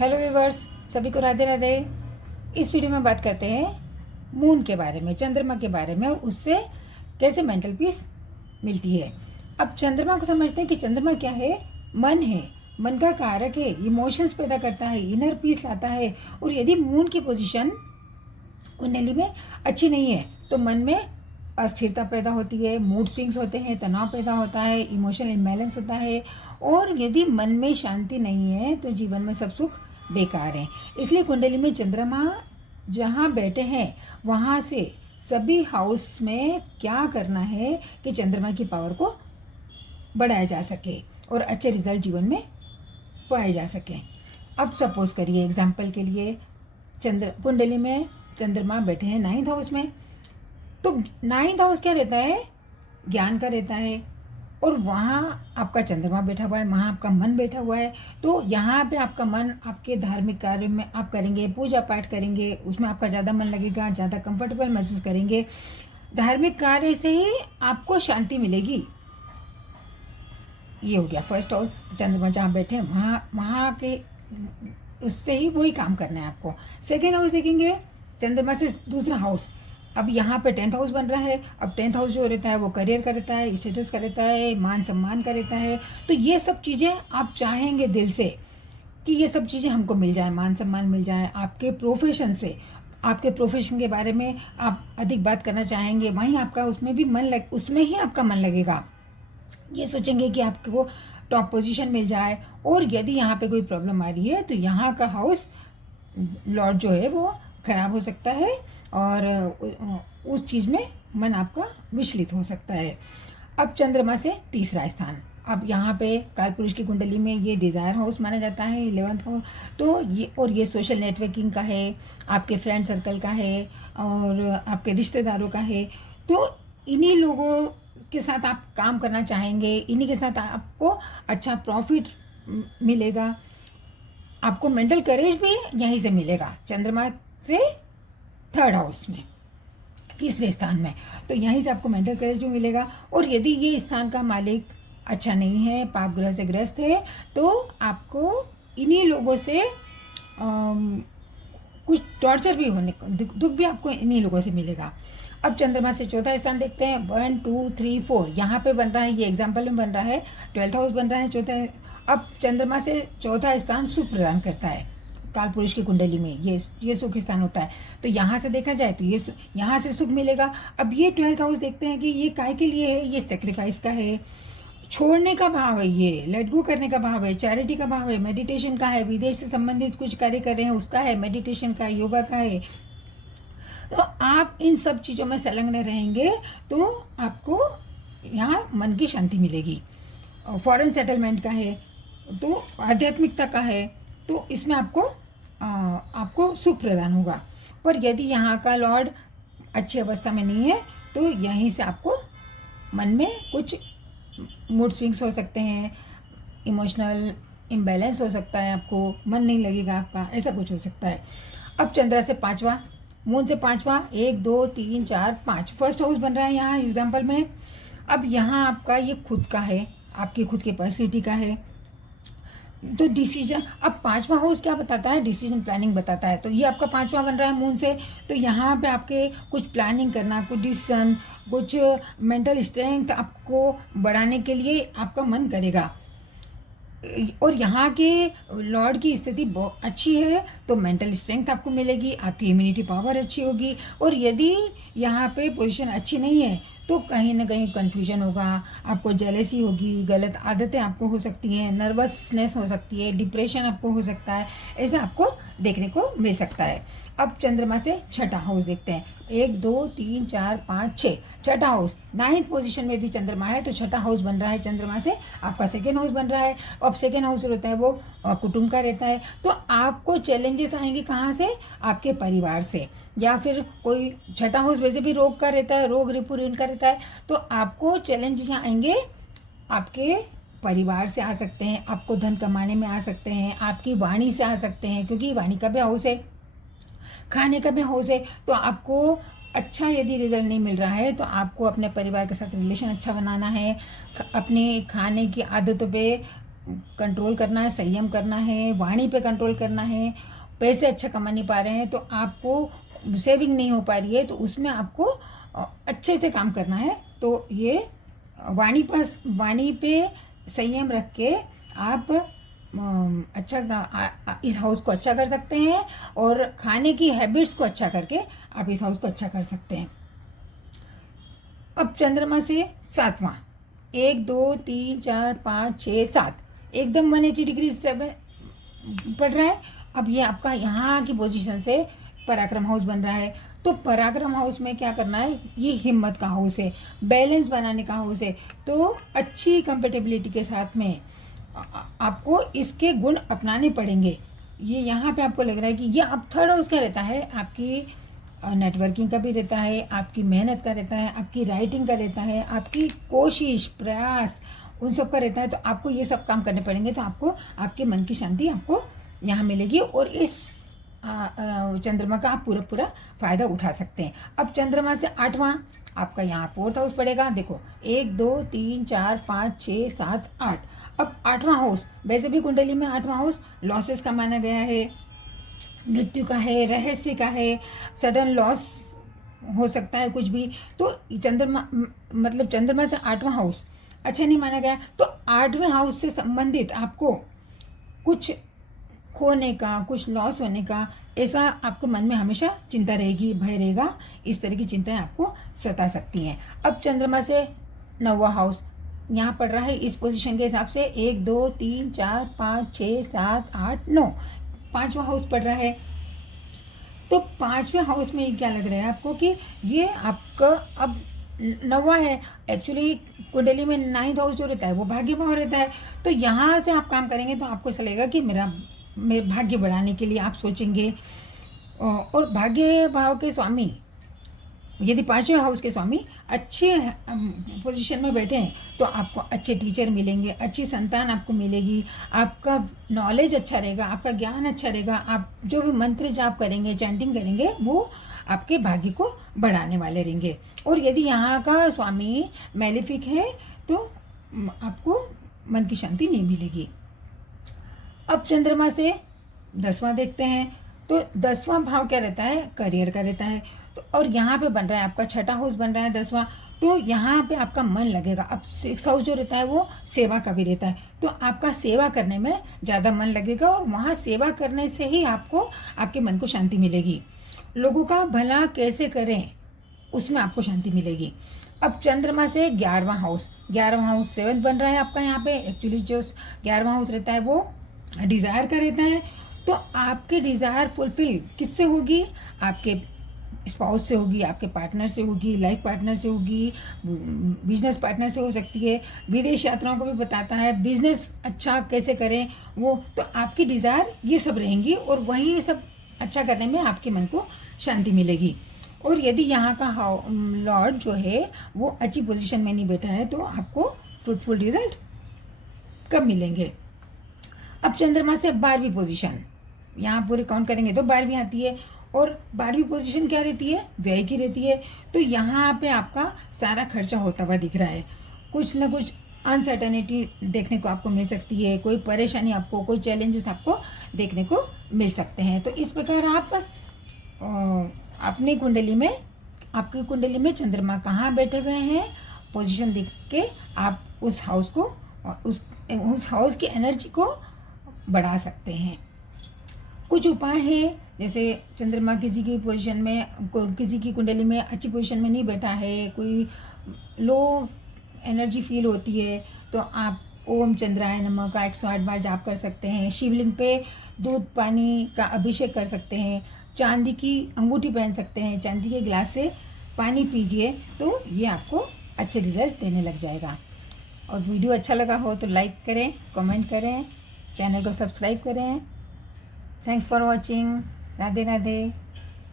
Hello viewers, सभी को राधे राधे। इस वीडियो में बात करते हैं मून के बारे में, चंद्रमा के बारे में, और उससे कैसे मेंटल पीस मिलती है। अब चंद्रमा को समझते हैं कि चंद्रमा क्या है। मन है, मन का कारक है, इमोशंस पैदा करता है, इनर पीस लाता है। और यदि मून की पोजीशन कुंडली में अच्छी नहीं है तो मन में अस्थिरता पैदा होती है, मूड स्विंग्स होते हैं, तनाव पैदा होता है, इमोशनल इम्बैलेंस होता है। और यदि मन में शांति नहीं है तो जीवन में सब सुख बेकार है। इसलिए कुंडली में चंद्रमा जहाँ बैठे हैं वहाँ से सभी हाउस में क्या करना है कि चंद्रमा की पावर को बढ़ाया जा सके और अच्छे रिजल्ट जीवन में पाए जा सके। अब सपोज करिए एग्जाम्पल के लिए कुंडली में चंद्रमा बैठे हैं 9th हाउस में, तो 9th हाउस क्या रहता है? ज्ञान का रहता है। और वहाँ आपका चंद्रमा बैठा हुआ है, वहाँ आपका मन बैठा हुआ है। तो यहाँ पे आपका मन आपके धार्मिक कार्य में आप करेंगे, पूजा पाठ करेंगे, उसमें आपका ज़्यादा मन लगेगा, ज़्यादा कंफर्टेबल महसूस करेंगे। धार्मिक कार्य से ही आपको शांति मिलेगी। ये हो गया फर्स्ट हाउस। चंद्रमा जहाँ बैठे हैं वहाँ के उससे ही वही काम करना है आपको। सेकेंड हाउस देखेंगे, चंद्रमा से दूसरा हाउस। अब यहाँ पे 10th हाउस बन रहा है। अब 10th हाउस जो रहता है वो करियर का रहता है, स्टेटस का रहता है, मान सम्मान का रहता है। तो ये सब चीज़ें आप चाहेंगे दिल से कि ये सब चीज़ें हमको मिल जाए, मान सम्मान मिल जाए। आपके प्रोफेशन से, आपके प्रोफेशन के बारे में आप अधिक बात करना चाहेंगे, वहीं आपका उसमें भी उसमें ही आपका मन लगेगा। ये सोचेंगे कि आपको टॉप पोजीशन मिल जाए। और यदि यहाँ पे कोई प्रॉब्लम आ रही है तो यहाँ का हाउस लॉर्ड जो है वो खराब हो सकता है और उस चीज़ में मन आपका विचलित हो सकता है। अब चंद्रमा से तीसरा स्थान, अब यहाँ पे कालपुरुष की कुंडली में ये डिज़ायर हाउस माना जाता है, 11th हाउस। तो ये सोशल नेटवर्किंग का है, आपके फ्रेंड सर्कल का है और आपके रिश्तेदारों का है। तो इन्हीं लोगों के साथ आप काम करना चाहेंगे, इन्हीं के साथ आपको अच्छा प्रॉफिट मिलेगा। आपको मेंटल करेज भी यहीं से मिलेगा, चंद्रमा से 3rd हाउस में, तीसरे स्थान में। तो यहीं से आपको मेंटल करेज भी मिलेगा। और यदि ये स्थान का मालिक अच्छा नहीं है, पाप ग्रह से ग्रस्त है, तो आपको इन्हीं लोगों से कुछ टॉर्चर भी होने, दुख भी आपको इन्हीं लोगों से मिलेगा। अब चंद्रमा से चौथा स्थान देखते हैं, 1 2 3 4 यहाँ पे बन रहा है, ये एग्जाम्पल में बन रहा है, 12th हाउस बन रहा है चौथा। अब चंद्रमा से चौथा स्थान सुख प्रदान करता है कालपुरुष की कुंडली में, ये सुख स्थान होता है। तो यहाँ से देखा जाए तो ये यहाँ से सुख मिलेगा। अब ये 12th हाउस देखते हैं कि ये काय के लिए है? ये सेक्रीफाइस का है, छोड़ने का भाव है, ये लेट गो करने का भाव है, चैरिटी का भाव है, मेडिटेशन का है, विदेश से संबंधित कुछ कार्य कर रहे हैं उसका है, मेडिटेशन का, योगा का है। तो आप इन सब चीज़ों में संलग्न रहेंगे तो आपको यहाँ मन की शांति मिलेगी। फॉरेन सेटलमेंट का है, तो आध्यात्मिकता का है, तो इसमें आपको सुख प्रदान होगा। पर यदि यहाँ का लॉर्ड अच्छी अवस्था में नहीं है तो यहीं से आपको मन में कुछ मूड स्विंग्स हो सकते हैं, इमोशनल इम्बैलेंस हो सकता है, आपको मन नहीं लगेगा आपका, ऐसा कुछ हो सकता है। अब चंद्र से पाँचवा, मून से पाँचवा, 1 2 3 4 5 फर्स्ट हाउस बन रहा है यहाँ एग्जाम्पल में। अब यहाँ आपका ये खुद का है, आपकी खुद की पर्सनैलिटी का है। तो डिसीजन, अब 5वां हाउस क्या बताता है? डिसीजन प्लानिंग बताता है। तो ये आपका 5वां बन रहा है मून से। तो यहाँ पे आपके कुछ प्लानिंग करना, कुछ डिसीजन, कुछ मेंटल स्ट्रेंथ आपको बढ़ाने के लिए आपका मन करेगा। और यहाँ के लॉर्ड की स्थिति बहुत अच्छी है तो मेंटल स्ट्रेंथ आपको मिलेगी, आपकी इम्यूनिटी पावर अच्छी होगी। और यदि यहाँ पे पोजीशन अच्छी नहीं है तो कहीं ना कहीं कन्फ्यूजन होगा, आपको जेलसी होगी, गलत आदतें आपको हो सकती हैं, नर्वसनेस हो सकती है, डिप्रेशन आपको हो सकता है, ऐसा आपको देखने को मिल सकता है। अब चंद्रमा से छठा हाउस देखते हैं, 1 2 3 4 5 6 छठा हाउस, 9th पोजीशन में यदि चंद्रमा है तो छठा हाउस बन रहा है चंद्रमा से, आपका 2nd हाउस बन रहा है। अब 2nd हाउस रहता है वो कुटुंब का रहता है। तो आपको चैलेंजेस आएंगे कहाँ से? आपके परिवार से, या फिर कोई छठा हाउस वैसे भी रोग का रहता है, रोग रिपुर का रहता है। तो आपको चैलेंज यहाँ आएंगे आपके परिवार से आ सकते हैं, आपको धन कमाने में आ सकते हैं, आपकी वाणी से आ सकते हैं, क्योंकि वाणी का भी हाउस है, खाने का भी हाउस है। तो आपको अच्छा यदि रिजल्ट नहीं मिल रहा है तो आपको अपने परिवार के साथ रिलेशन अच्छा बनाना है, अपने खाने की आदतों पे कंट्रोल करना है, संयम करना है, वाणी पे कंट्रोल करना है, पैसे अच्छा कमा नहीं पा रहे हैं तो आपको सेविंग नहीं हो पा रही है तो उसमें आपको अच्छे से काम करना है। तो ये वाणी पे संयम रख के आप इस हाउस को अच्छा कर सकते हैं और खाने की हैबिट्स को अच्छा करके आप इस हाउस को अच्छा कर सकते हैं। अब चंद्रमा से 7वां, 1 2 3 4 5 6 7 एकदम 180 डिग्री से पड़ रहा है। अब ये आपका यहाँ की पोजीशन से पराक्रम हाउस बन रहा है। तो पराक्रम हाउस में क्या करना है, ये हिम्मत का हाउस है, बैलेंस बनाने का हाउस है। तो अच्छी कंपेटेबिलिटी के साथ में आपको इसके गुण अपनाने पड़ेंगे। ये यहाँ पे आपको लग रहा है कि ये अब थर्ड हाउस का रहता है, आपकी नेटवर्किंग का भी रहता है, आपकी मेहनत का रहता है, आपकी राइटिंग का रहता है, आपकी कोशिश प्रयास उन सब का रहता है। तो आपको ये सब काम करने पड़ेंगे तो आपको आपके मन की शांति आपको यहाँ मिलेगी और इस चंद्रमा का आप पूरा फ़ायदा उठा सकते हैं। अब चंद्रमा से 8वां आपका यहाँ 4th हाउस पड़ेगा। देखो 1 2 3 4 5 6 7 8। अब 8वां हाउस, वैसे भी कुंडली में 8वां हाउस लॉसेस का माना गया है, मृत्यु का है, रहस्य का है, सडन लॉस हो सकता है कुछ भी। तो चंद्रमा से 8वां हाउस अच्छा नहीं माना गया। तो 8वें हाउस से संबंधित आपको कुछ खोने का, कुछ लॉस होने का, ऐसा आपको मन में हमेशा चिंता रहेगी, भय रहेगा। इस तरह की चिंताएं आपको सता सकती हैं। अब चंद्रमा से 9वां हाउस यहाँ पड़ रहा है इस पोजीशन के हिसाब से 1 2 3 4 5 6 7 8 9, 5वां हाउस पड़ रहा है। तो 5वें हाउस में क्या लग रहा है आपको कि ये आपका अब 9वां है। एक्चुअली कुंडली में 9th हाउस जो रहता है वो भाग्य भाव रहता है। तो यहाँ से आप काम करेंगे तो आपको ऐसा लगेगा कि मेरा भाग्य बढ़ाने के लिए आप सोचेंगे। और भाग्य भाव के स्वामी यदि 5वें हाउस के स्वामी अच्छे पोजीशन में बैठे हैं तो आपको अच्छे टीचर मिलेंगे, अच्छी संतान आपको मिलेगी, आपका नॉलेज अच्छा रहेगा, आपका ज्ञान अच्छा रहेगा। आप जो भी मंत्र जाप करेंगे, चैंटिंग करेंगे, वो आपके भाग्य को बढ़ाने वाले रहेंगे। और यदि यहाँ का स्वामी मैलेफिक है तो आपको मन की शांति नहीं मिलेगी। अब चंद्रमा से 10वां देखते हैं। तो 10वां भाव क्या रहता है, करियर का रहता है। तो और यहाँ पे बन रहा है आपका 6ठा हाउस बन रहा है 10वां। तो यहाँ पे आपका मन लगेगा। अब 6th हाउस जो रहता है वो सेवा का भी रहता है। तो आपका सेवा करने में ज़्यादा मन लगेगा और वहाँ सेवा करने से ही आपको आपके मन को शांति मिलेगी। लोगों का भला कैसे करें उसमें आपको शांति मिलेगी। अब चंद्रमा से 11वां हाउस, 11वां हाउस 7th बन रहा है आपका यहाँ पे। एक्चुअली जो 11वां हाउस रहता है वो डिज़ायर का रहता है। तो आपकी डिज़ायर फुलफिल किससे होगी, आपके स्पाउस से होगी, आपके पार्टनर से होगी, लाइफ पार्टनर से होगी, बिजनेस पार्टनर से हो सकती है। विदेश यात्राओं को भी बताता है, बिजनेस अच्छा कैसे करें वो। तो आपकी डिज़ायर ये सब रहेंगी और वही सब अच्छा करने में आपके मन को शांति मिलेगी। और यदि यहाँ का लॉर्ड जो है वो अच्छी पोजीशन में नहीं बैठा है तो आपको फ्रूटफुल रिजल्ट कब मिलेंगे। अब चंद्रमा से 12वीं पोजीशन, यहाँ पूरे काउंट करेंगे तो 12वीं आती है। और 12वीं पोजीशन क्या रहती है, व्यय की रहती है। तो यहाँ पे आपका सारा खर्चा होता हुआ दिख रहा है। कुछ ना कुछ अनसर्टेनिटी देखने को आपको मिल सकती है, कोई परेशानी आपको, कोई चैलेंजेस आपको देखने को मिल सकते हैं। तो इस प्रकार आप अपनी कुंडली में, आपकी कुंडली में चंद्रमा कहाँ बैठे हुए हैं पोजीशन देख के आप उस हाउस को, उस हाउस की एनर्जी को बढ़ा सकते हैं। कुछ उपाय हैं, जैसे चंद्रमा किसी की पोजीशन में, किसी की कुंडली में अच्छी पोजीशन में नहीं बैठा है, कोई लो एनर्जी फील होती है, तो आप ओम चंद्राय नमः का 108 बार जाप कर सकते हैं। शिवलिंग पे दूध पानी का अभिषेक कर सकते हैं। चांदी की अंगूठी पहन सकते हैं, चांदी के ग्लास से पानी पीजिए तो ये आपको अच्छे रिजल्ट देने लग जाएगा। और वीडियो अच्छा लगा हो तो लाइक करें, कमेंट करें, चैनल को सब्सक्राइब करें। Thanks for watching. Radhe Radhe.